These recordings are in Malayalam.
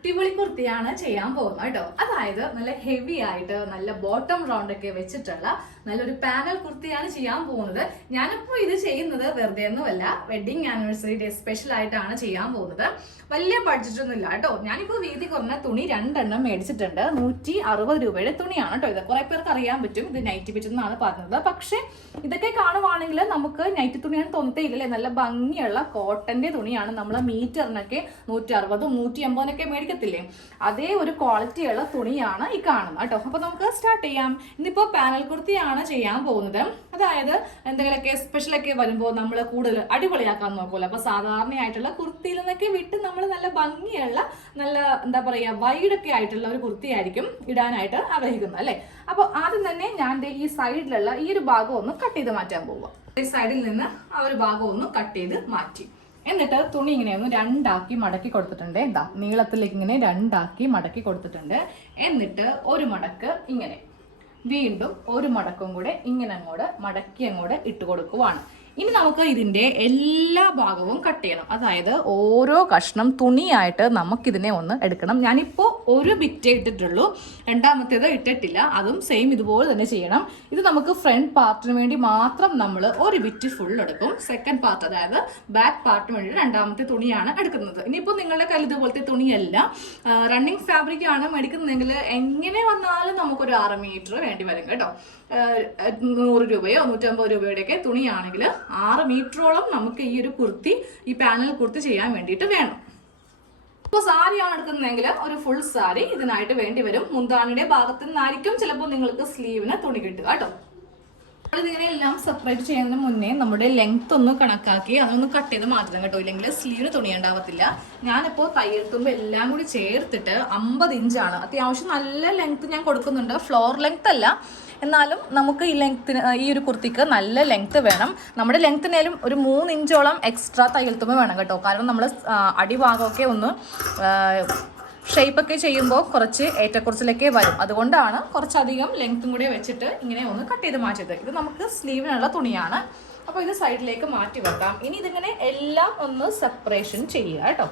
അടിപൊളി കുർത്തിയാണ് ചെയ്യാൻ പോകുന്നത് കേട്ടോ. അതായത് നല്ല ഹെവി ആയിട്ട് നല്ല ബോട്ടം റൗണ്ട് ഒക്കെ വെച്ചിട്ടുള്ള നല്ലൊരു പാനൽ കുർത്തിയാണ് ചെയ്യാൻ പോകുന്നത്. ഞാനിപ്പോൾ ഇത് ചെയ്യുന്നത് വെറുതെ ഒന്നുമല്ല വെഡിങ് ആനിവേഴ്സറി ഡേ സ്പെഷ്യൽ ആയിട്ടാണ് ചെയ്യാൻ പോകുന്നത്. വലിയ ബഡ്ജറ്റ് ഒന്നും ഇല്ല കേട്ടോ. ഞാനിപ്പോൾ വീതി കുറഞ്ഞ തുണി രണ്ടെണ്ണം മേടിച്ചിട്ടുണ്ട്. നൂറ്റി അറുപത് രൂപയുടെ തുണിയാണ് കേട്ടോ ഇത്. കുറെ പേർക്ക് അറിയാൻ പറ്റും ഇത് നൈറ്റി പിച്ച് എന്നാണ് പറഞ്ഞത്. പക്ഷേ ഇതൊക്കെ കാണുവാണെങ്കിൽ നമുക്ക് നൈറ്റ് തുണിയാണ് തോന്നത്തേ ഇല്ലല്ലേ നല്ല ഭംഗിയുള്ള കോട്ടന്റെ തുണിയാണ് നമ്മൾ മീറ്ററിനൊക്കെ നൂറ്റി അറുപതും നൂറ്റി എൺപതിനൊക്കെ മേടിക്കത്തില്ലേ അതേ ഒരു ക്വാളിറ്റിയുള്ള തുണിയാണ് ഈ കാണുന്നത് കേട്ടോ. അപ്പൊ നമുക്ക് സ്റ്റാർട്ട് ചെയ്യാം. ഇന്നിപ്പോ പാനൽ കുർത്തിയാണ് ചെയ്യാൻ പോകുന്നത്. അതായത് എന്തെങ്കിലുമൊക്കെ സ്പെഷ്യലൊക്കെ വരുമ്പോൾ നമ്മൾ കൂടുതൽ അടിപൊളിയാക്കാൻ നോക്കുമല്ലോ അപ്പൊ സാധാരണയായിട്ടുള്ള കുർത്തിയിൽ നിന്നൊക്കെ വിട്ട് നമ്മൾ നല്ല ഭംഗിയുള്ള നല്ല എന്താ പറയാ വൈഡൊക്കെ ആയിട്ടുള്ള ഒരു കുർത്തിയായിരിക്കും ഇടാനായിട്ട് ആഗ്രഹിക്കുന്നത് അല്ലേ? അപ്പോൾ ആദ്യം തന്നെ ഞാൻ ഈ സൈഡിലുള്ള ഈ ഒരു ഭാഗം ഒന്ന് കട്ട് ചെയ്ത് മാറ്റാൻ പോവുക ഈ സൈഡിൽ നിന്ന് ആ ഒരു ഭാഗം ഒന്ന് കട്ട് ചെയ്ത് മാറ്റി. എന്നിട്ട് തുണി ഇങ്ങനെ ഒന്ന് രണ്ടാക്കി മടക്കി കൊടുത്തിട്ടുണ്ട്. എന്താ നീളത്തിലേക്ക് ഇങ്ങനെ രണ്ടാക്കി മടക്കി കൊടുത്തിട്ടുണ്ട്. എന്നിട്ട് ഒരു മടക്ക് ഇങ്ങനെ. വീണ്ടും ഒരു മടക്കും കൂടെ ഇങ്ങനെ അങ്ങോട്ട് മടക്കി അങ്ങോട്ട് ഇട്ട് കൊടുക്കുവാണ്. ഇനി നമുക്ക് ഇതിന്റെ എല്ലാ ഭാഗവും കട്ട് ചെയ്യണം. അതായത് ഓരോ കഷ്ണം തുണിയായിട്ട് നമുക്കിതിനെ ഒന്ന് എടുക്കണം. ഞാനിപ്പോൾ ഒരു ബിറ്റേ ഇട്ടിട്ടുള്ളൂ രണ്ടാമത്തേത് ഇട്ടിട്ടില്ല. അതും സെയിം ഇതുപോലെ തന്നെ ചെയ്യണം. ഇത് നമുക്ക് ഫ്രണ്ട് പാർട്ടിന് വേണ്ടി മാത്രം നമ്മൾ ഒരു ബിറ്റ് ഫുൾ എടുക്കും. സെക്കൻഡ് പാർട്ട് അതായത് ബാക്ക് പാർട്ടിന് വേണ്ടി രണ്ടാമത്തെ തുണിയാണ് എടുക്കുന്നത്. ഇനിയിപ്പോൾ നിങ്ങളുടെ കയ്യിൽ ഇതുപോലത്തെ തുണിയല്ല. റണ്ണിങ് ഫാബ്രിക് ആണ് മേടിക്കുന്നതെങ്കിൽ എങ്ങനെ വന്നാലും നമുക്കൊരു ആറ് മീറ്റർ വേണ്ടി വരും കേട്ടോ. നൂറ് രൂപയോ നൂറ്റമ്പത് രൂപയുടെയൊക്കെ തുണിയാണെങ്കിൽ ആറ് മീറ്ററോളം നമുക്ക് ഈ ഒരു കുർത്തി ഈ പാനൽ കുർത്തി ചെയ്യാൻ വേണ്ടിയിട്ട് വേണം. ഇപ്പോൾ സാരിയാണ് എടുക്കുന്നതെങ്കിൽ ഒരു ഫുൾ സാരി ഇതിനായിട്ട് വേണ്ടി വരും. മുന്താണിയുടെ ഭാഗത്തു നിന്നായിരിക്കും ചിലപ്പോൾ നിങ്ങൾക്ക് സ്ലീവിന് തുണി കിട്ടുക കേട്ടോ. ഇതിങ്ങനെ എല്ലാം സെപ്പറേറ്റ് ചെയ്യുന്നതിന് മുന്നേ നമ്മുടെ ലെങ്ത് ഒന്ന് കണക്കാക്കി അതൊന്ന് കട്ട് ചെയ്ത് മാറ്റണം കേട്ടോ. ഇല്ലെങ്കിൽ സ്ലീവിന് തുണി ഉണ്ടാവത്തില്ല. ഞാനിപ്പോൾ തയ്യൽ തുമ്പ് എല്ലാം കൂടി ചേർത്തിട്ട് അമ്പത് ഇഞ്ചാണ് അത്യാവശ്യം നല്ല ലെങ്ത് ഞാൻ കൊടുക്കുന്നുണ്ട്. ഫ്ലോർ ലെങ്ത് അല്ല. എന്നാലും നമുക്ക് ഈ ലെങ്ത്തിന് ഈ ഒരു കുർത്തിക്ക് നല്ല ലെങ്ത് വേണം. നമ്മുടെ ലെങ്ത്തിനേലും ഒരു മൂന്ന് ഇഞ്ചോളം എക്സ്ട്രാ തയ്യൽ തുമ്പ് വേണം കേട്ടോ. കാരണം നമ്മൾ അടിഭാഗമൊക്കെ ഒന്ന് ഷേപ്പൊക്കെ ചെയ്യുമ്പോൾ കുറച്ച് ഏറ്റക്കുറച്ചിലൊക്കെ വരും. അതുകൊണ്ടാണ് കുറച്ചധികം ലെങ്ത്തും കൂടി വെച്ചിട്ട് ഇങ്ങനെ ഒന്ന് കട്ട് ചെയ്ത് മാറ്റിയത്. ഇത് നമുക്ക് സ്ലീവിനുള്ള തുണിയാണ്. അപ്പോൾ ഇത് സൈഡിലേക്ക് മാറ്റി വെക്കാം. ഇനി ഇതിങ്ങനെ എല്ലാം ഒന്ന് സെപ്പറേഷൻ ചെയ്യുക കേട്ടോ.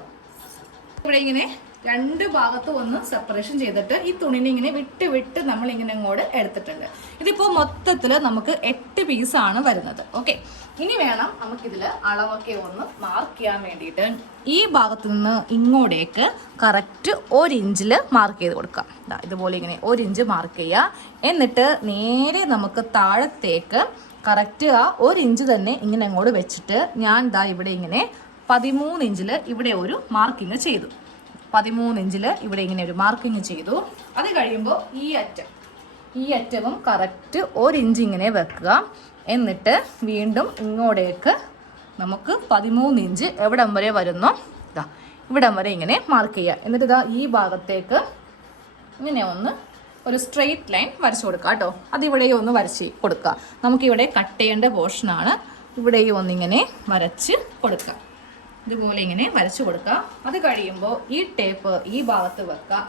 ഇവിടെ ഇങ്ങനെ രണ്ട് ഭാഗത്തും ഒന്ന് സെപ്പറേഷൻ ചെയ്തിട്ട് ഈ തുണിനെ ഇങ്ങനെ വിട്ട് വിട്ട് നമ്മൾ ഇങ്ങനെ അങ്ങോട്ട് എടുത്തിട്ടുണ്ട്. ഇതിപ്പോൾ മൊത്തത്തിൽ നമുക്ക് എട്ട് ആണ് വരുന്നത്. ഓക്കെ ഇനി വേണം നമുക്കിതിൽ അളവൊക്കെ ഒന്ന് മാർക്ക് ചെയ്യാൻ വേണ്ടിയിട്ട്. ഈ ഭാഗത്ത് നിന്ന് ഇങ്ങോട്ടേക്ക് കറക്റ്റ് ഒരു ഇഞ്ചിൽ മാർക്ക് ചെയ്ത് കൊടുക്കാം. ഇതുപോലെ ഇങ്ങനെ ഒരു ഇഞ്ച് മാർക്ക് ചെയ്യുക എന്നിട്ട് നേരെ നമുക്ക് താഴത്തേക്ക് കറക്റ്റ് ആ ഒരു ഇഞ്ച് തന്നെ ഇങ്ങനെ അങ്ങോട്ട് വെച്ചിട്ട് ഞാൻ ദാ ഇവിടെ ഇങ്ങനെ പതിമൂന്ന് ഇഞ്ചിൽ ഇവിടെ ഒരു മാർക്കിങ് ചെയ്തു. പതിമൂന്ന് ഇഞ്ചിൽ ഇവിടെ ഇങ്ങനെ ഒരു മാർക്കിങ് ചെയ്തു. അത് കഴിയുമ്പോൾ ഈ അറ്റം ഈ അറ്റവും കറക്റ്റ് ഒരിഞ്ച് ഇങ്ങനെ വെക്കുക. എന്നിട്ട് വീണ്ടും ഇങ്ങോട്ടേക്ക് നമുക്ക് പതിമൂന്ന് ഇഞ്ച് എവിടം വരെ വരുന്നോ? ഇതാ ഇവിടം വരെ ഇങ്ങനെ മാർക്ക് ചെയ്യുക. എന്നിട്ട് ഇതാ ഈ ഭാഗത്തേക്ക് ഇങ്ങനെ ഒന്ന് ഒരു സ്ട്രെയിറ്റ് ലൈൻ വരച്ചു കൊടുക്കുക കേട്ടോ. അതിവിടെയും ഒന്ന് വരച്ച് കൊടുക്കുക. നമുക്കിവിടെ കട്ട് ചെയ്യേണ്ട പോർഷനാണ് ഇവിടെയും ഒന്നിങ്ങനെ വരച്ച് കൊടുക്കുക. ഇതുപോലെ ഇങ്ങനെ വരച്ചു കൊടുക്കുക. അത് കഴിയുമ്പോൾ ഈ ടേപ്പ് ഈ ഭാഗത്ത് വെക്കുക.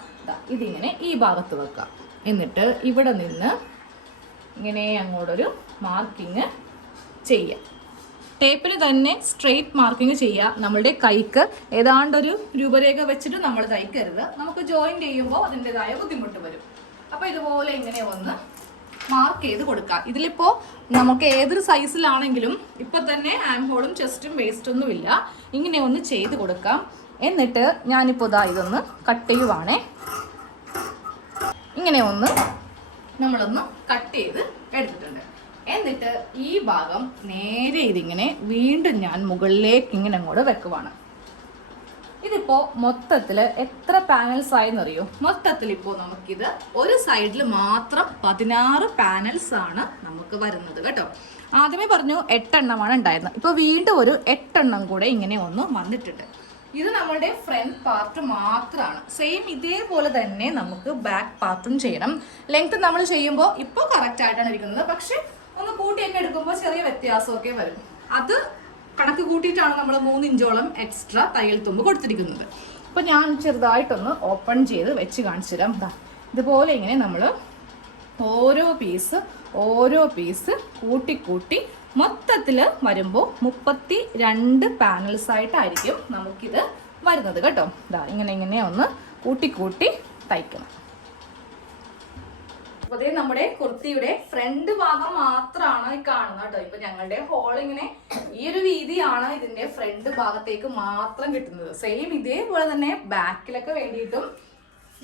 ഇതിങ്ങനെ ഈ ഭാഗത്ത് വെക്കുക. എന്നിട്ട് ഇവിടെ നിന്ന് ഇങ്ങനെ അങ്ങോട്ടൊരു മാർക്കിങ് ചെയ്യുക. ടേപ്പിൽ തന്നെ സ്ട്രെയിറ്റ് മാർക്കിങ് ചെയ്യുക. നമ്മളുടെ കൈക്ക് ഏതാണ്ടൊരു രൂപരേഖ വെച്ചിട്ട് നമ്മൾ തയ്ക്കരുത് നമുക്ക് ജോയിൻ ചെയ്യുമ്പോൾ അതിന്റെതായ ബുദ്ധിമുട്ട് വരും. അപ്പോൾ ഇതുപോലെ ഇങ്ങനെ ഒന്ന് മാർക്ക് ചെയ്ത് കൊടുക്കാം ഇതിലിപ്പോൾ നമുക്ക് ഏതൊരു സൈസിലാണെങ്കിലും ഇപ്പം തന്നെ ആം ഹോളും ചെസ്റ്റും വേസ്റ്റ് ഒന്നും ഇല്ല ഇങ്ങനെ ഒന്ന് ചെയ്ത് കൊടുക്കാം. എന്നിട്ട് ഞാനിപ്പോൾ ഇതാ ഇതൊന്ന് കട്ട് ചെയ്യുവാണേ. ഇങ്ങനെ ഒന്ന് നമ്മളൊന്ന് കട്ട് ചെയ്ത് എടുത്തിട്ടുണ്ട്. എന്നിട്ട് ഈ ഭാഗം നേരെ ഇതിങ്ങനെ വീണ്ടും ഞാൻ മുകളിലേക്ക് ഇങ്ങനെ അങ്ങോട്ട് വെക്കുവാണ്. ഇതിപ്പോ മൊത്തത്തിൽ എത്ര പാനൽസ് ആയെന്ന് അറിയോ മൊത്തത്തിൽ ഇപ്പോൾ നമുക്കിത് ഒരു സൈഡിൽ മാത്രം പതിനാറ് പാനൽസ് ആണ് നമുക്ക് വരുന്നത് കേട്ടോ. ആദ്യമേ പറഞ്ഞു എട്ടെണ്ണമാണ് ഉണ്ടായിരുന്നത്. ഇപ്പൊ വീണ്ടും ഒരു എട്ടെണ്ണം കൂടെ ഇങ്ങനെ ഒന്ന് വന്നിട്ടുണ്ട്. ഇത് നമ്മളുടെ ഫ്രണ്ട് പാർട്ട് മാത്രമാണ് സെയിം ഇതേപോലെ തന്നെ നമുക്ക് ബാക്ക് പാർട്ടും ചെയ്യണം. ലെങ്ത് നമ്മൾ ചെയ്യുമ്പോൾ ഇപ്പോൾ കറക്റ്റ് ആയിട്ടാണ് ഇരിക്കുന്നത്. പക്ഷെ ഒന്ന് കൂട്ടി തന്നെ എടുക്കുമ്പോൾ ചെറിയ വ്യത്യാസമൊക്കെ വരും. അത് കണക്ക് കൂട്ടിയിട്ടാണ് നമ്മൾ മൂന്ന് ഇഞ്ചോളം എക്സ്ട്രാ തയ്യൽ തുമ്പ് കൊടുത്തിരിക്കുന്നത്. അപ്പോൾ ഞാൻ ചെറുതായിട്ടൊന്ന് ഓപ്പൺ ചെയ്ത് വെച്ച് കാണിച്ചു തരാം. ഇതുപോലെ ഇങ്ങനെ നമ്മൾ ഓരോ പീസ് ഓരോ പീസ് കൂട്ടി കൂട്ടി മൊത്തത്തിൽ വരുമ്പോൾ മുപ്പത്തി രണ്ട് പാനൽസ് ആയിട്ടായിരിക്കും നമുക്കിത് വരുന്നത് കേട്ടോ. ഇതാ ഇങ്ങനെ ഇങ്ങനെ ഒന്ന് കൂട്ടിക്കൂട്ടി കൂട്ടി തയ്ക്കണം. അപ്പൊ അതേ നമ്മുടെ കുർത്തിയുടെ ഫ്രണ്ട് ഭാഗം മാത്രമാണ് കാണുന്നത് കേട്ടോ. ഇപ്പൊ ഞങ്ങളുടെ ഹോൾ ഇങ്ങനെ ഈ ഒരു രീതിയാണ് ഇതിന്റെ ഫ്രണ്ട് ഭാഗത്തേക്ക് മാത്രം കിട്ടുന്നത്. സെയിം ഇതേപോലെ തന്നെ ബാക്കിലൊക്കെ വേണ്ടിയിട്ടും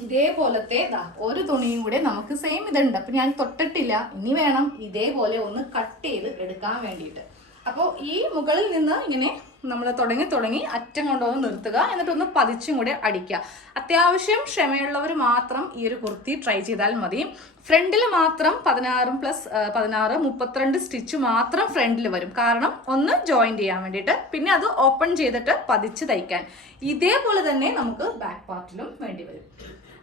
ഇതേപോലത്തെ ഒരു തുണിയും കൂടെ നമുക്ക് സെയിം ഇതുണ്ട്. അപ്പൊ ഞാൻ തൊട്ടിട്ടില്ല. ഇനി വേണം ഇതേപോലെ ഒന്ന് കട്ട് ചെയ്ത് എടുക്കാൻ വേണ്ടിയിട്ട്. അപ്പോൾ ഈ മുകളിൽ നിന്ന് ഇങ്ങനെ നമ്മൾ തുടങ്ങി തുടങ്ങി അറ്റം കൊണ്ടുവന്ന് നിർത്തുക. എന്നിട്ടൊന്ന് പതിച്ചും കൂടെ അടിക്കുക. അത്യാവശ്യം ക്ഷമയുള്ളവർ മാത്രം ഈ ഒരു കുർത്തി ട്രൈ ചെയ്താൽ മതി. ഫ്രണ്ടിൽ മാത്രം പതിനാറും പ്ലസ് പതിനാറ് മുപ്പത്തിരണ്ട് സ്റ്റിച്ച് മാത്രം ഫ്രണ്ടിൽ വരും. കാരണം ഒന്ന് ജോയിൻ ചെയ്യാൻ വേണ്ടിയിട്ട് പിന്നെ അത് ഓപ്പൺ ചെയ്തിട്ട് പതിച്ച് തയ്ക്കാൻ. ഇതേപോലെ തന്നെ നമുക്ക് ബാക്ക് പാർട്ടിലും വേണ്ടി വരും.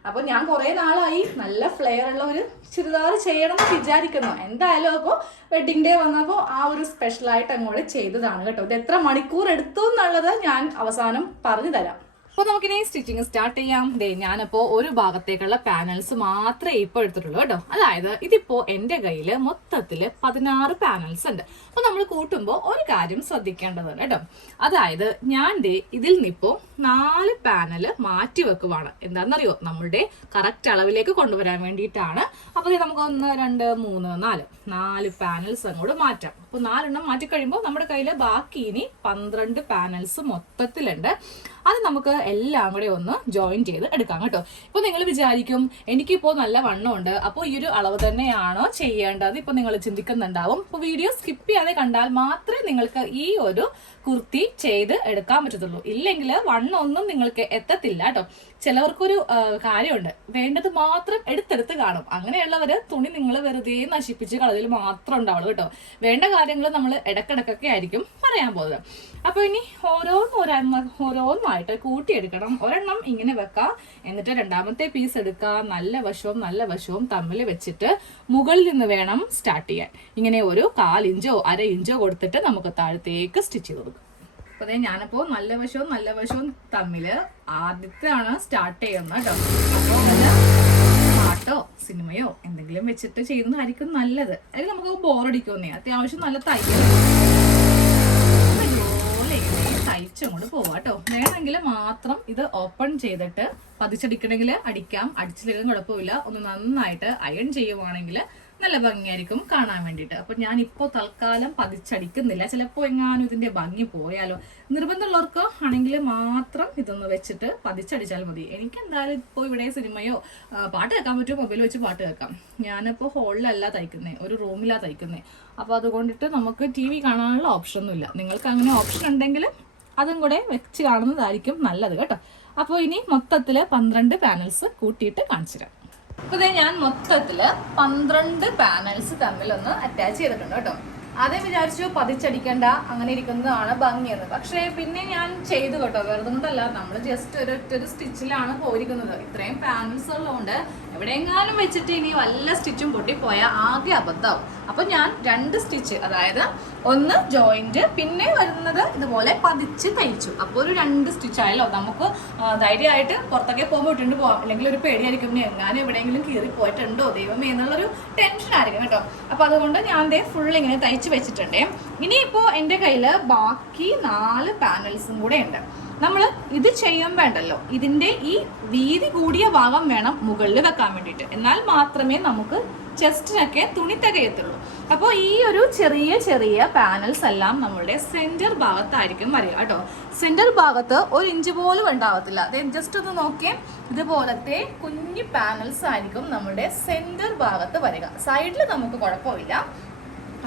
അപ്പൊ ഞാൻ കുറെ നാളായി നല്ല ഫ്ലെയർ ഉള്ള ഒരു ചുരിദാർ ചെയ്യണം എന്ന് വിചാരിക്കുന്നു. എന്തായാലും അപ്പോൾ വെഡിങ് ഡേ വന്നപ്പോൾ ആ ഒരു സ്പെഷ്യൽ ആയിട്ട് അങ്ങോട്ട് ചെയ്തതാണ് കേട്ടോ. ഇത് എത്ര മണിക്കൂർ എടുത്തു എന്നുള്ളത് ഞാൻ അവസാനം പറഞ്ഞു തരാം. അപ്പോൾ നമുക്കിനി സ്റ്റിച്ചിങ് സ്റ്റാർട്ട് ചെയ്യാം. ദേ ഞാനിപ്പോൾ ഒരു ഭാഗത്തേക്കുള്ള പാനൽസ് മാത്രമേ ഇപ്പോൾ എടുത്തിട്ടുള്ളൂ കേട്ടോ. അതായത് ഇതിപ്പോ എന്റെ കയ്യിൽ മൊത്തത്തിൽ പതിനാറ് പാനൽസ് ഉണ്ട്. അപ്പോൾ നമ്മൾ കൂട്ടുമ്പോൾ ഒരു കാര്യം ശ്രദ്ധിക്കേണ്ടതുണ്ട് കേട്ടോ. അതായത് ഞാൻ ദേ ഇതിൽ നിന്നിപ്പോൾ നാല് പാനൽ മാറ്റി വെക്കുവാണ്. എന്താണെന്നറിയോ? നമ്മളുടെ കറക്റ്റ് അളവിലേക്ക് കൊണ്ടുവരാൻ വേണ്ടിയിട്ടാണ്. അപ്പോൾ നമുക്ക് ഒന്ന് രണ്ട് മൂന്ന് നാല്. നാല് പാനൽസ് അങ്ങോട്ട് മാറ്റാം. അപ്പോൾ നാലെണ്ണം മാറ്റി കഴിയുമ്പോൾ നമ്മുടെ കയ്യിൽ ബാക്കി ഇനി പന്ത്രണ്ട് പാനൽസ് മൊത്തത്തിലുണ്ട്. അത് നമുക്ക് എല്ലാം കൂടെ ഒന്ന് ജോയിൻ ചെയ്ത് എടുക്കാം കേട്ടോ. ഇപ്പോൾ നിങ്ങൾ വിചാരിക്കും എനിക്കിപ്പോൾ നല്ല വണ്ണമുണ്ട്. അപ്പോൾ ഈ ഒരു അളവ് തന്നെയാണോ ചെയ്യേണ്ടത്? ഇപ്പോൾ നിങ്ങൾ ചിന്തിക്കുന്നുണ്ടാവും. അപ്പോൾ വീഡിയോ സ്കിപ്പ് ചെയ്യാതെ കണ്ടാൽ മാത്രമേ നിങ്ങൾക്ക് ഈ ഒരു കുർത്തി ചെയ്ത് എടുക്കാൻ പറ്റത്തുള്ളൂ. ഇല്ലെങ്കിൽ വണ്ണൊന്നും നിങ്ങൾക്ക് എത്തത്തില്ല കേട്ടോ. ചിലവർക്കൊരു കാര്യമുണ്ട്. വേണ്ടത് മാത്രം എടുത്തെടുത്ത് കാണും. അങ്ങനെയുള്ളവര് തുണി നിങ്ങൾ വെറുതെ നശിപ്പിച്ച് കളതിൽ മാത്രം ഉണ്ടാവുള്ളൂ കേട്ടോ. വേണ്ട കാര്യങ്ങൾ നമ്മൾ ഇടക്കിടക്കൊക്കെ ആയിരിക്കും പറയാൻ പോകുന്നത്. അപ്പൊ ഇനി ഓരോന്ന് ഓരോന്ന് ഓരോന്നുമായിട്ട് കൂട്ടിയെടുക്കണം. ഒരെണ്ണം ഇങ്ങനെ വെക്കാം. എന്നിട്ട് രണ്ടാമത്തെ പീസ് എടുക്കുക നല്ല വശവും നല്ല വശവും തമ്മിൽ വെച്ചിട്ട് മുകളിൽ നിന്ന് വേണം സ്റ്റാർട്ട് ചെയ്യാൻ. ഇങ്ങനെ ഒരു കാലിഞ്ചോ അര ഇഞ്ചോ കൊടുത്തിട്ട് നമുക്ക് താഴത്തേക്ക് സ്റ്റിച്ച് ചെയ്ത് കൊടുക്കും. അപ്പൊ ദേ ഞാനിപ്പോ നല്ല വശവും നല്ല വശവും തമ്മിൽ ആദ്യത്തെ ആണ് സ്റ്റാർട്ട് ചെയ്യുന്നത് കേട്ടോ അപ്പൊ അത് പാട്ടോ സിനിമയോ എന്തെങ്കിലും വെച്ചിട്ട് ചെയ്യുന്നതായിരിക്കും നല്ലത്. അല്ലെങ്കിൽ നമുക്ക് ബോറടിക്കുന്നേ അത്യാവശ്യം നല്ല തയ്യൽ പോവാം കേട്ടോ വേണമെങ്കിൽ മാത്രം ഇത് ഓപ്പൺ ചെയ്തിട്ട് പതിച്ചടിക്കണമെങ്കിൽ അടിക്കാം. അടിച്ചില്ലെങ്കിലും കുഴപ്പമില്ല. ഒന്ന് നന്നായിട്ട് അയൺ ചെയ്യുവാണെങ്കിൽ നല്ല ഭംഗിയായിരിക്കും കാണാൻ വേണ്ടിയിട്ട്. അപ്പൊ ഞാൻ ഇപ്പോൾ തൽക്കാലം പതിച്ചടിക്കുന്നില്ല. ചിലപ്പോൾ എങ്ങാനും ഇതിന്റെ ഭംഗി പോയാലോ. നിർബന്ധമുള്ളവർക്കോ ആണെങ്കിൽ മാത്രം ഇതൊന്ന് വെച്ചിട്ട് പതിച്ചടിച്ചാൽ മതി. എനിക്ക് എന്തായാലും ഇപ്പോൾ ഇവിടെ സിനിമയോ പാട്ട് കേൾക്കാൻ പറ്റുമോ? മൊബൈൽ വെച്ച് പാട്ട് കേൾക്കാം. ഞാനിപ്പോൾ ഹോളിലല്ല തയ്ക്കുന്നേ. ഒരു റൂമിലാണ് തയ്ക്കുന്നേ. അപ്പോൾ അതുകൊണ്ടിട്ട് നമുക്ക് ടി വി കാണാനുള്ള ഓപ്ഷൻ ഒന്നുമില്ല നിങ്ങൾക്ക് അങ്ങനെ ഓപ്ഷൻ ഉണ്ടെങ്കിൽ അതും കൂടെ വെച്ച് കാണുന്നതായിരിക്കും നല്ലത് കേട്ടോ. അപ്പോൾ ഇനി മൊത്തത്തിൽ പന്ത്രണ്ട് പാനൽസ് കൂട്ടിയിട്ട് കാണിച്ചു തരാം. അപ്പോൾ ഞാൻ മൊത്തത്തിൽ പന്ത്രണ്ട് പാനൽസ് തമ്മിലൊന്ന് അറ്റാച്ച് ചെയ്തിട്ടുണ്ട് കേട്ടോ. ആദ്യം വിചാരിച്ചു പതിച്ചടിക്കണ്ട അങ്ങനെ ഇരിക്കുന്നതാണ് ഭംഗിയെന്ന്. പക്ഷേ പിന്നെ ഞാൻ ചെയ്തു കേട്ടോ. വെറുതെ കൊണ്ടല്ല നമ്മൾ ജസ്റ്റ് ഒരു സ്റ്റിച്ചിലാണ് പോയിരിക്കുന്നത്. ഇത്രയും പാനൽസ് ഉള്ളതുകൊണ്ട് എവിടെയെങ്ങാനും വെച്ചിട്ട് ഇനി വല്ല സ്റ്റിച്ചും പൊട്ടിപ്പോയാൽ ആകെ അബദ്ധമാവും അപ്പൊ ഞാൻ രണ്ട് സ്റ്റിച്ച് അതായത് ഒന്ന് ജോയിന്റ് പിന്നെ വരുന്നത് ഇതുപോലെ പതിച്ച് തയ്ച്ചു. അപ്പോൾ ഒരു രണ്ട് സ്റ്റിച്ച് ആയല്ലോ. നമുക്ക് ധൈര്യമായിട്ട് പുറത്തൊക്കെ പോകുമ്പോൾ ഇട്ടിട്ട് പോകാം അല്ലെങ്കിൽ ഒരു പേടിയായിരിക്കും. എങ്ങാനും എവിടെയെങ്കിലും കീറി പോയിട്ടുണ്ടോ ദൈവമേ എന്നുള്ളൊരു ടെൻഷൻ ആയിരിക്കും കേട്ടോ. അപ്പോൾ അതുകൊണ്ട് ഞാൻ ദേ ഫുൾ ഇങ്ങനെ തയ്ച്ച് വെച്ചിട്ടുണ്ടേ. ഇനിയിപ്പോൾ എന്റെ കയ്യിൽ ബാക്കി നാല് പാനൽസും കൂടെ ഉണ്ട്. നമ്മൾ ഇത് ചെയ്യാൻ വേണ്ടല്ലോ. ഇതിന്റെ ഈ വീതി കൂടിയ ഭാഗം വേണം മുകളിൽ വെക്കാൻ വേണ്ടിയിട്ട്. എന്നാൽ മാത്രമേ നമുക്ക് ചെസ്റ്റിനൊക്കെ തുണി തികയത്തുള്ളൂ. അപ്പോൾ ഈ ഒരു ചെറിയ ചെറിയ പാനൽസ് എല്ലാം നമ്മളുടെ സെന്റർ ഭാഗത്തായിരിക്കും വരിക കേട്ടോ. സെന്റർ ഭാഗത്ത് ഒരു ഇഞ്ച് പോലും ഉണ്ടാവത്തില്ല. ജസ്റ്റ് ഒന്ന് നോക്കിയേ. ഇതുപോലത്തെ കുഞ്ഞു പാനൽസ് ആയിരിക്കും നമ്മുടെ സെന്റർ ഭാഗത്ത് വരിക. സൈഡിൽ നമുക്ക് കുഴപ്പമില്ല.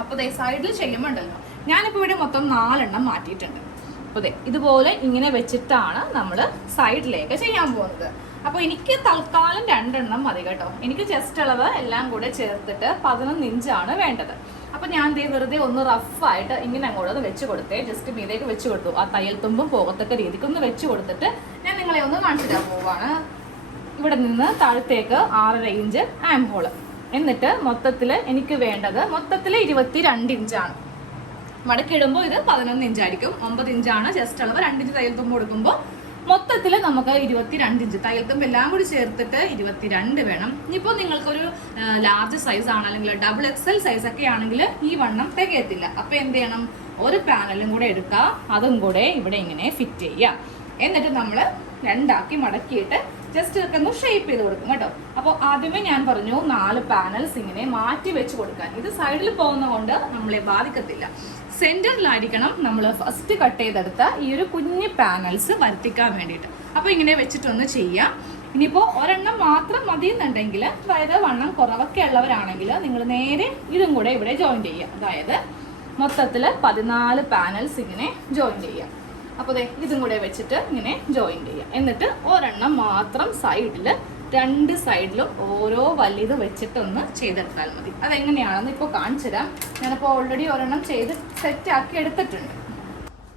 അപ്പോൾ ദേ സൈഡിൽ ചെയ്യുമ്പോൾ ഉണ്ടല്ലോ ഞാനിപ്പോൾ ഇവിടെ മൊത്തം നാലെണ്ണം മാറ്റിയിട്ടുണ്ട്. അപ്പോൾ ദേ ഇതുപോലെ ഇങ്ങനെ വെച്ചിട്ടാണ് നമ്മൾ സൈഡിലേക്ക് ചെയ്യാൻ പോകുന്നത്. അപ്പോൾ എനിക്ക് തൽക്കാലം രണ്ടെണ്ണം മതി കേട്ടോ. എനിക്ക് ജസ്റ്റ് അളവ് എല്ലാം കൂടെ ചേർത്തിട്ട് പതിനൊന്ന് ഇഞ്ചാണ് വേണ്ടത്. അപ്പോൾ ഞാൻ ദേ വെറുതെ ഒന്ന് റഫായിട്ട് ഇങ്ങനെ അങ്ങോട്ട് ഒന്ന് വെച്ച് കൊടുത്തേ. ജസ്റ്റ് മീതേക്ക് വെച്ച് കൊടുത്തു. ആ തയ്യൽ തുമ്പും പോകത്തക്ക രീതിക്ക് ഒന്ന് വെച്ച് കൊടുത്തിട്ട് ഞാൻ നിങ്ങളെ ഒന്ന് കാണിച്ചു തരാൻ പോവാണ്. ഇവിടെ നിന്ന് താഴത്തേക്ക് ആറര ഇഞ്ച് ആം ഹോൾ എന്നിട്ട് മൊത്തത്തിൽ എനിക്ക് വേണ്ടത് മൊത്തത്തിൽ ഇരുപത്തി രണ്ട് ഇഞ്ചാണ്. മടക്കിടുമ്പോൾ ഇത് പതിനൊന്ന് ഇഞ്ചായിരിക്കും. ഒമ്പത് ഇഞ്ചാണ് ജസ്റ്റ് അളവ്. രണ്ട് ഇഞ്ച് തയ്യൽ തുമ്പ് കൊടുക്കുമ്പോൾ മൊത്തത്തിൽ നമുക്ക് ഇരുപത്തിരണ്ട് ഇഞ്ച്. തയ്യൽ തുമ്പ് എല്ലാം കൂടി ചേർത്തിട്ട് ഇരുപത്തിരണ്ട് വേണം. ഇനിയിപ്പോൾ നിങ്ങൾക്കൊരു ലാർജ് സൈസ് ആണ് അല്ലെങ്കിൽ ഡബിൾ എൽ സൈസ് ഒക്കെ ആണെങ്കിൽ ഈ വണ്ണം തികയത്തില്ല. അപ്പോൾ എന്ത് ചെയ്യണം? ഒരു പാനലും കൂടെ എടുക്കുക അതും കൂടെ ഇവിടെ ഇങ്ങനെ ഫിറ്റ് ചെയ്യുക എന്നിട്ട് നമ്മൾ രണ്ടാക്കി മടക്കിയിട്ട് ജസ്റ്റ് ഒക്കെ ഒന്ന് ഷേപ്പ് ചെയ്ത് കൊടുക്കും കേട്ടോ. അപ്പോൾ ആദ്യമേ ഞാൻ പറഞ്ഞു നാല് പാനൽസ് ഇങ്ങനെ മാറ്റി വെച്ച് കൊടുക്കാൻ. ഇത് സൈഡിൽ പോകുന്നതുകൊണ്ട് നമ്മളെ ബാധിക്കത്തില്ല. സെന്ററിലായിരിക്കണം നമ്മൾ ഫസ്റ്റ് കട്ട് ചെയ്തെടുത്ത ഈ ഒരു കുഞ്ഞ് പാനൽസ് വരുത്തിക്കാൻ വേണ്ടിയിട്ട്. അപ്പോൾ ഇങ്ങനെ വെച്ചിട്ടൊന്ന് ചെയ്യാം. ഇനിയിപ്പോൾ ഒരെണ്ണം മാത്രം മതി എന്നുണ്ടെങ്കിൽ അതായത് വണ്ണം കുറവൊക്കെ ഉള്ളവരാണെങ്കിൽ നിങ്ങൾ നേരെ ഇതും കൂടെ ഇവിടെ ജോയിൻ ചെയ്യുക. അതായത് മൊത്തത്തിൽ പതിനാല് പാനൽസ് ഇങ്ങനെ ജോയിൻ ചെയ്യുക. അപ്പോൾ ദേ ഇതും കൂടെ വെച്ചിട്ട് ഇങ്ങനെ ജോയിൻ ചെയ്യുക എന്നിട്ട് ഒരെണ്ണം മാത്രം സൈഡിൽ രണ്ട് സൈഡിലും ഓരോ വലുത് വെച്ചിട്ടൊന്ന് ചെയ്തെടുത്താൽ മതി. അതെങ്ങനെയാണെന്ന് ഇപ്പോൾ കാണിച്ചു തരാം ഞാനിപ്പോൾ ഓൾറെഡി ഒരെണ്ണം ചെയ്ത് സെറ്റ് ആക്കി എടുത്തിട്ടുണ്ട്.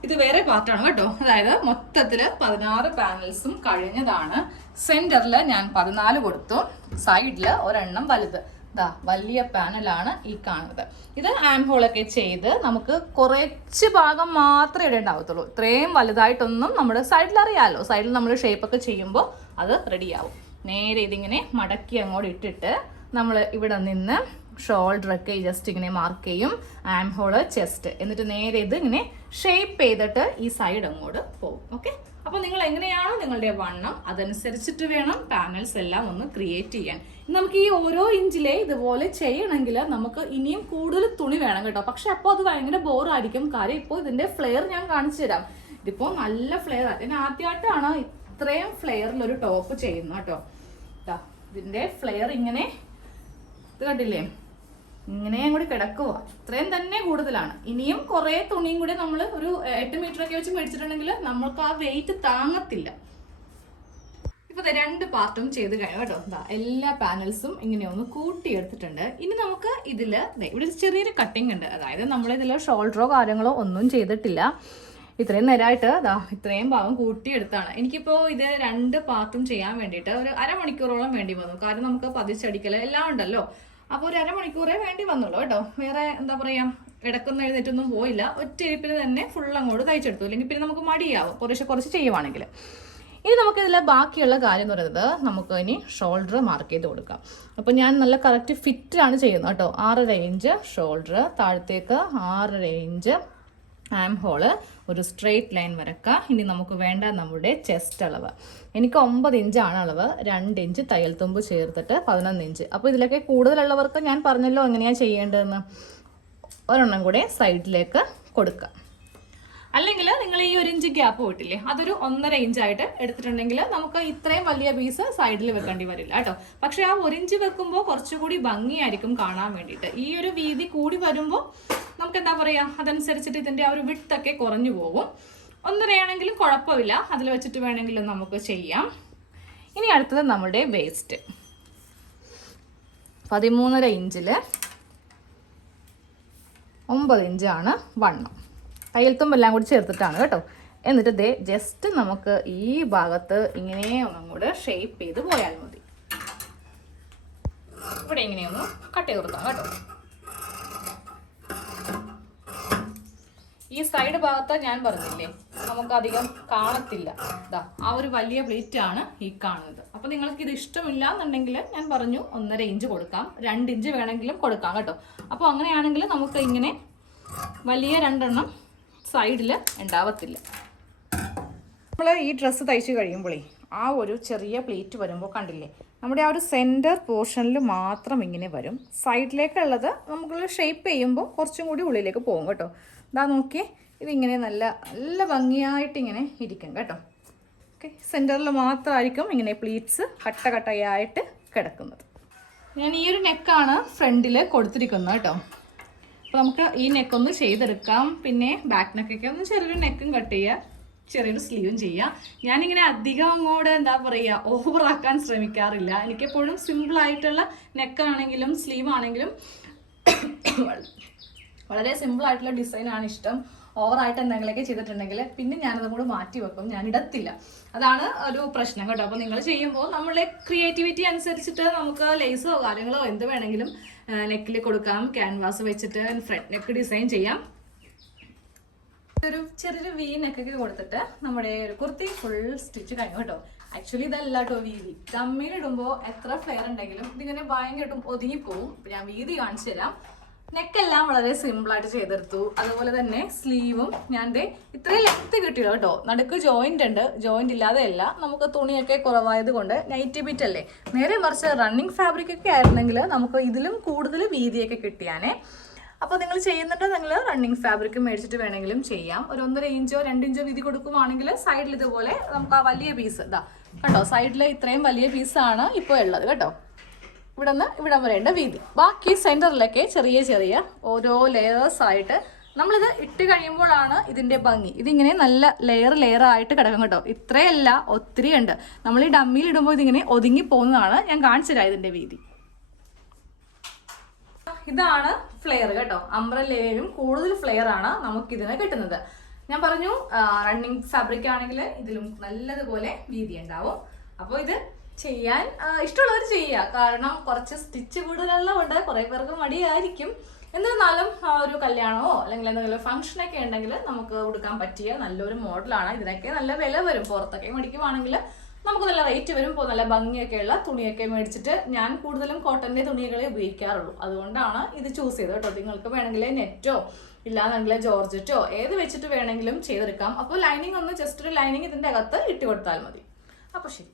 ഇത് വേറെ പാർട്ടാണ് കേട്ടോ. അതായത് മൊത്തത്തിൽ പതിനാറ് പാനൽസും കഴിഞ്ഞതാണ്. സെന്ററിൽ ഞാൻ പതിനാല് കൊടുത്തു. സൈഡിൽ ഒരെണ്ണം വലുത്. ദാ വലിയ പാനലാണ് ഈ കാണുന്നത്. ഇത് ആംഹോളൊക്കെ ചെയ്ത് നമുക്ക് കുറച്ച് ഭാഗം മാത്രമേ ഇടേണ്ടാവത്തുള്ളൂ ഇത്രയും വലുതായിട്ടൊന്നും നമ്മുടെ സൈഡിൽ അറിയാമല്ലോ സൈഡിൽ നമ്മൾ ഷേപ്പൊക്കെ ചെയ്യുമ്പോൾ അത് റെഡിയാവും നേരെ ഇതിങ്ങനെ മടക്കി അങ്ങോട്ട് ഇട്ടിട്ട് നമ്മൾ ഇവിടെ നിന്ന് ഷോൾഡർ ഒക്കെ ജസ്റ്റ് ഇങ്ങനെ മാർക്ക് ചെയ്യും. ആം ഹോൾ ചെസ്റ്റ് എന്നിട്ട് നേരെ ഇത് ഇങ്ങനെ ഷേപ്പ് ചെയ്തിട്ട് ഈ സൈഡ് അങ്ങോട്ട് പോകും. ഓക്കെ അപ്പൊ നിങ്ങൾ എങ്ങനെയാണോ നിങ്ങളുടെ വണ്ണം അതനുസരിച്ചിട്ട് വേണം പാനൽസ് എല്ലാം ഒന്ന് ക്രിയേറ്റ് ചെയ്യാൻ. നമുക്ക് ഈ ഓരോ ഇഞ്ചിലെ ഇതുപോലെ ചെയ്യണമെങ്കിൽ നമുക്ക് ഇനിയും കൂടുതൽ തുണി വേണം കേട്ടോ. പക്ഷെ അപ്പോൾ അത് ഭയങ്കര ബോറായിരിക്കും കാര്യം ഇപ്പോൾ ഇതിന്റെ ഫ്ലെയർ ഞാൻ കാണിച്ചു തരാം. ഇതിപ്പോൾ നല്ല ഫ്ലെയർ ഞാൻ ആദ്യമായിട്ടാണ് ഇത്രയും ഫ്ലെയറിൽ ഒരു ടോപ്പ് ചെയ്യുന്നത് കേട്ടോ. ദാ, ഇതിന്റെ ഫ്ലെയർ ഇങ്ങനെ ഇത് കണ്ടില്ലേ? ഇങ്ങനെയും കൂടി കിടക്കുക ഇത്രയും തന്നെ കൂടുതലാണ്. ഇനിയും കുറേ തുണിയും കൂടി നമ്മൾ ഒരു എട്ട് മീറ്റർ ഒക്കെ വെച്ച് മേടിച്ചിട്ടുണ്ടെങ്കിൽ നമ്മൾക്ക് ആ വെയിറ്റ് താങ്ങത്തില്ല. ഇപ്പൊ രണ്ട് പാർട്ടും ചെയ്ത് കഴിഞ്ഞു കേട്ടോ. എന്താ എല്ലാ പാനൽസും ഇങ്ങനെ ഒന്ന് കൂട്ടിയെടുത്തിട്ടുണ്ട്. ഇനി നമുക്ക് ഇതിൽ ദേ ഇവിടെ ചെറിയൊരു കട്ടിങ് ഉണ്ട്. അതായത് നമ്മൾ ഇതിൽ ഷോൾഡറോ കാര്യങ്ങളോ ഒന്നും ചെയ്തിട്ടില്ല. ഇത്രയും നേരമായിട്ട് അതാ ഇത്രയും ഭാഗം കൂട്ടിയെടുത്താണ്. എനിക്കിപ്പോൾ ഇത് രണ്ട് പാർട്ടും ചെയ്യാൻ വേണ്ടിയിട്ട് ഒരു അരമണിക്കൂറോളം വേണ്ടി വന്നു. കാരണം നമുക്ക് പതിച്ചടിക്കൽ എല്ലാം ഉണ്ടല്ലോ. അപ്പോൾ ഒരു അരമണിക്കൂറേ വേണ്ടി വന്നുള്ളൂ കേട്ടോ. വേറെ എന്താ പറയാ ഇടക്കൊന്നും എഴുന്നേറ്റൊന്നും പോയില്ല. ഒറ്റ ഇരിപ്പിന് തന്നെ ഫുൾ അങ്ങോട്ട് തയ്ച്ചെടുത്തു അല്ലെങ്കിൽ പിന്നെ നമുക്ക് മടിയാവും. കുറച്ച് കുറച്ച് ചെയ്യുവാണെങ്കിൽ ഇനി നമുക്ക് ഇതിലെ ബാക്കിയുള്ള കാര്യം എന്ന് പറയുന്നത് നമുക്ക് ഇനി ഷോൾഡർ മാർക്ക് ചെയ്ത് കൊടുക്കാം. അപ്പോൾ ഞാൻ നല്ല കറക്റ്റ് ഫിറ്റാണ് ചെയ്യുന്നത് കേട്ടോ. ആറര ഇഞ്ച് ഷോൾഡർ താഴത്തേക്ക് ആറര ഇഞ്ച് ആം ഹോൾ ഒരു സ്ട്രെയിറ്റ് ലൈൻ വരക്കുക. ഇനി നമുക്ക് വേണ്ട നമ്മുടെ ചെസ്റ്റ് അളവ്. എനിക്ക് ഒമ്പത് ഇഞ്ചാണ് അളവ്. രണ്ട് ഇഞ്ച് തയ്യൽ തുമ്പ് ചേർത്തിട്ട് പതിനൊന്ന് ഇഞ്ച് അപ്പോൾ ഇതിലൊക്കെ കൂടുതലുള്ളവർക്ക് ഞാൻ പറഞ്ഞല്ലോ എങ്ങനെയാണ് ചെയ്യേണ്ടതെന്ന്. ഒരെണ്ണം കൂടെ സൈഡിലേക്ക് കൊടുക്കുക. അല്ലെങ്കിൽ നിങ്ങൾ ഈ ഒരു ഇഞ്ച് ഗ്യാപ്പ് വിട്ടില്ലേ അതൊരു ഒന്നര ഇഞ്ചായിട്ട് എടുത്തിട്ടുണ്ടെങ്കിൽ നമുക്ക് ഇത്രയും വലിയ പീസ് സൈഡിൽ വെക്കേണ്ടി വരില്ല കേട്ടോ. പക്ഷെ ആ ഒരു ഇഞ്ച് വെക്കുമ്പോൾ കുറച്ചുകൂടി ഭംഗിയായിരിക്കും കാണാൻ വേണ്ടിയിട്ട്. ഈ ഒരു വീതി കൂടി വരുമ്പോൾ നമുക്ക് എന്താ പറയുക അതനുസരിച്ചിട്ട് ഇതിന്റെ ആ ഒരു വിട്ടൊക്കെ കുറഞ്ഞു പോകും. ഒന്നരയാണെങ്കിലും കുഴപ്പമില്ല. അതിൽ വെച്ചിട്ട് വേണമെങ്കിലും നമുക്ക് ചെയ്യാം. ഇനി അടുത്തത് നമ്മുടെ വേസ്റ്റ് പതിമൂന്നര ഇഞ്ചിൽ ഒമ്പത് ഇഞ്ചാണ് വണ്ണം. കയ്യൽത്തും എല്ലാം കൂടി ചേർത്തിട്ടാണ് കേട്ടോ. എന്നിട്ട് ദേ ജസ്റ്റ് നമുക്ക് ഈ ഭാഗത്ത് ഇങ്ങനെ ഒന്നും കൂടെ ഷേപ്പ് ചെയ്ത് പോയാൽ മതി. ഇവിടെ ഇങ്ങനെയൊന്ന് കട്ട് ചെയ്ത് കൊടുക്കാം കേട്ടോ. ഈ സൈഡ് ഭാഗത്ത് ഞാൻ പറഞ്ഞില്ലേ നമുക്ക് അധികം കാണത്തില്ല. ഇതാ ആ ഒരു വലിയ പ്ലേറ്റ് ആണ് ഈ കാണുന്നത്. അപ്പൊ നിങ്ങൾക്ക് ഇത് ഇഷ്ടമില്ല എന്നുണ്ടെങ്കിൽ ഞാൻ പറഞ്ഞു ഒന്നര ഇഞ്ച് കൊടുക്കാം രണ്ട് ഇഞ്ച് വേണമെങ്കിലും കൊടുക്കാം കേട്ടോ. അപ്പോൾ അങ്ങനെയാണെങ്കിൽ നമുക്ക് ഇങ്ങനെ വലിയ രണ്ടെണ്ണം സൈഡിൽ ഉണ്ടാവത്തില്ല നമ്മൾ ഈ ഡ്രസ്സ് തയ്ച്ച് കഴിയുമ്പോഴേ ആ ഒരു ചെറിയ പ്ലേറ്റ് വരുമ്പോൾ കണ്ടില്ലേ? നമ്മുടെ ആ ഒരു സെന്റർ പോർഷനിൽ മാത്രം ഇങ്ങനെ വരും. സൈഡിലേക്കുള്ളത് നമുക്ക് ഷേപ്പ് ചെയ്യുമ്പോൾ കുറച്ചും കൂടി ഉള്ളിലേക്ക് പോകും കേട്ടോ. ഇതാ നോക്കിയേ ഇതിങ്ങനെ നല്ല നല്ല ഭംഗിയായിട്ട് ഇങ്ങനെ ഇരിക്കും കേട്ടോ. ഓക്കെ സെന്ററിൽ മാത്രമായിരിക്കും ഇങ്ങനെ പ്ലീറ്റ്സ് കട്ട കട്ടയായിട്ട് കിടക്കുന്നത്. ഞാൻ ഈ ഒരു നെക്കാണ് ഫ്രണ്ടിൽ കൊടുത്തിരിക്കുന്നത് കേട്ടോ. അപ്പോൾ നമുക്ക് ഈ നെക്ക് ഒന്ന് ചെയ്തെടുക്കാം. പിന്നെ ബാക്ക് നെക്കൊക്കെ ഒന്ന് ചെറിയൊരു നെക്കും കട്ട് ചെയ്യുക ചെറിയൊരു സ്ലീവും ചെയ്യാം. ഞാനിങ്ങനെ അധികം അങ്ങോട്ട് എന്താ പറയുക ഓവറാക്കാൻ ശ്രമിക്കാറില്ല. എനിക്കെപ്പോഴും സിമ്പിൾ ആയിട്ടുള്ള നെക്കാണെങ്കിലും സ്ലീവ് ആണെങ്കിലും വളരെ ഡിസൈൻ ആണ് ഇഷ്ടം. ഓവറായിട്ട് എന്തെങ്കിലുമൊക്കെ ചെയ്തിട്ടുണ്ടെങ്കിൽ പിന്നെ ഞാനതും കൂടെ മാറ്റി വെക്കും. ഞാൻ ഇടത്തില്ല. അതാണ് ഒരു പ്രശ്നം കേട്ടോ. അപ്പോൾ നിങ്ങൾ ചെയ്യുമ്പോൾ നമ്മളെ ക്രിയേറ്റിവിറ്റി അനുസരിച്ചിട്ട് നമുക്ക് ലേസോ കാര്യങ്ങളോ എന്ത് വേണമെങ്കിലും നെക്കിൽ കൊടുക്കാം ക്യാൻവാസ് വെച്ചിട്ട് ഫ്രണ്ട് നെക്ക് ഡിസൈൻ ചെയ്യാം. ഒരു ചെറിയൊരു വി നെക്കൊക്കെ കൊടുത്തിട്ട് നമ്മുടെ ഒരു കുർത്തി ഫുൾ സ്റ്റിച്ച് കഴിഞ്ഞു കേട്ടോ. ആക്ച്വലി ഇതല്ല കേട്ടോ വീതി കമ്മിയിലിടുമ്പോൾ എത്ര ഫ്ലെയർ ഉണ്ടെങ്കിലും ഇതിങ്ങനെ ഭയങ്കരമായിട്ടും ഒതുങ്ങിപ്പോവും. ഞാൻ വീതി കാണിച്ചു തരാം. നെക്കെല്ലാം വളരെ സിമ്പിൾ ആയിട്ട് ചെയ്തെടുത്തു. അതുപോലെ തന്നെ സ്ലീവും ഞാൻ ദേ ഇത്രയും ലെങ്ത് കിട്ടിയില്ല കേട്ടോ. നടുക്ക് ജോയിന്റ് ഉണ്ട്. ജോയിന്റ് ഇല്ലാതെ അല്ല. നമുക്ക് തുണിയൊക്കെ കുറവായത് കൊണ്ട് നൈറ്റി ബിറ്റ് അല്ലേ? നേരെ മറിച്ച് റണ്ണിങ് ഫാബ്രിക് ഒക്കെ ആയിരുന്നെങ്കിൽ നമുക്ക് ഇതിലും കൂടുതൽ വീതിയൊക്കെ കിട്ടിയാനേ. അപ്പോൾ നിങ്ങൾ ചെയ്യുന്നുണ്ട്? നിങ്ങൾ റണ്ണിങ് ഫാബ്രിക് മേടിച്ചിട്ട് വേണമെങ്കിലും ചെയ്യാം. ഒരു ഒന്നര ഇഞ്ചോ രണ്ട് ഇഞ്ചോ വീതി കൊടുക്കുവാണെങ്കിൽ സൈഡിൽ ഇതുപോലെ നമുക്ക് ആ വലിയ പീസ് ഇതാ കേട്ടോ സൈഡിൽ ഇത്രയും വലിയ പീസാണ് ഇപ്പോൾ ഉള്ളത് കേട്ടോ. ഇവിടെ നിന്ന് ഇവിടെ വരേണ്ട വീതി. ബാക്കി സെന്ററിലൊക്കെ ചെറിയ ചെറിയ ഓരോ ലെയേഴ്സ് ആയിട്ട് നമ്മളിത് ഇട്ട് കഴിയുമ്പോഴാണ് ഇതിന്റെ ഭംഗി. ഇതിങ്ങനെ നല്ല ലെയർ ലെയർ ആയിട്ട് കിടക്കും കേട്ടോ. ഇത്രയല്ല ഒത്തിരി ഉണ്ട് നമ്മൾ ഈ ഡമ്മിയിൽ ഇടുമ്പോൾ ഇതിങ്ങനെ ഒതുങ്ങി പോകുന്നതാണ് ഞാൻ കാണിച്ചു തരാം ഇതിന്റെ വീതി. ഇതാണ് ഫ്ലെയർ കേട്ടോ. അംബ്രല്ലയിലും കൂടുതൽ ഫ്ലെയർ ആണ് നമുക്ക് ഇതിന് കിട്ടുന്നത്. ഞാൻ പറഞ്ഞു റണ്ണിങ് ഫാബ്രിക് ആണെങ്കിൽ ഇതിലും നല്ലതുപോലെ വീതി ഉണ്ടാവും. അപ്പോൾ ഇത് ചെയ്യാൻ ഇഷ്ടമുള്ളവർ ചെയ്യുക. കാരണം കുറച്ച് സ്റ്റിച്ച് കൂടുതലുള്ളതുകൊണ്ട് കുറേ പേർക്ക് മടിയായിരിക്കും. എന്നിരുന്നാലും ഒരു കല്യാണമോ അല്ലെങ്കിൽ എന്തെങ്കിലും ഫംഗ്ഷനൊക്കെ ഉണ്ടെങ്കിൽ നമുക്ക് ഉടുക്കാൻ പറ്റിയ നല്ലൊരു മോഡലാണ് ഇതിനൊക്കെ നല്ല വില വരും. പുറത്തൊക്കെ മേടിക്കുവാണെങ്കിൽ നമുക്ക് നല്ല റേറ്റ് വരും. ഇപ്പോൾ നല്ല ഭംഗിയൊക്കെ ഉള്ള തുണിയൊക്കെ മേടിച്ചിട്ട് ഞാൻ കൂടുതലും കോട്ടന്റെ തുണികളെ ഉപയോഗിക്കാറുള്ളൂ. അതുകൊണ്ടാണ് ഇത് ചൂസ് ചെയ്തത് കേട്ടോ. നിങ്ങൾക്ക് വേണമെങ്കിൽ നെറ്റോ ഇല്ലാന്നുണ്ടെങ്കിൽ ജോർജറ്റോ ഏത് വെച്ചിട്ട് വേണമെങ്കിലും ചെയ്തെടുക്കാം. അപ്പോൾ ലൈനിങ് ഒന്ന് ജസ്റ്റ് ഒരു ലൈനിങ് ഇതിന്റെ അകത്ത് ഇട്ട് കൊടുത്താൽ മതി. അപ്പോൾ ശരി.